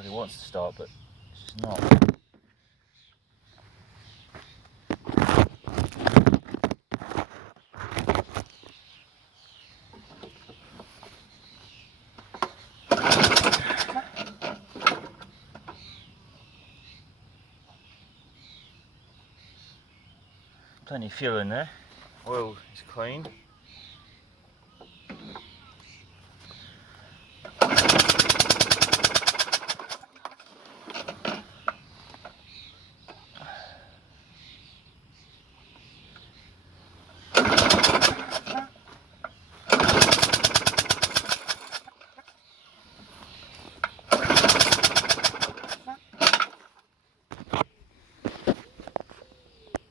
like it wants to start, but it's just not. Plenty of fuel in there. Oil is clean.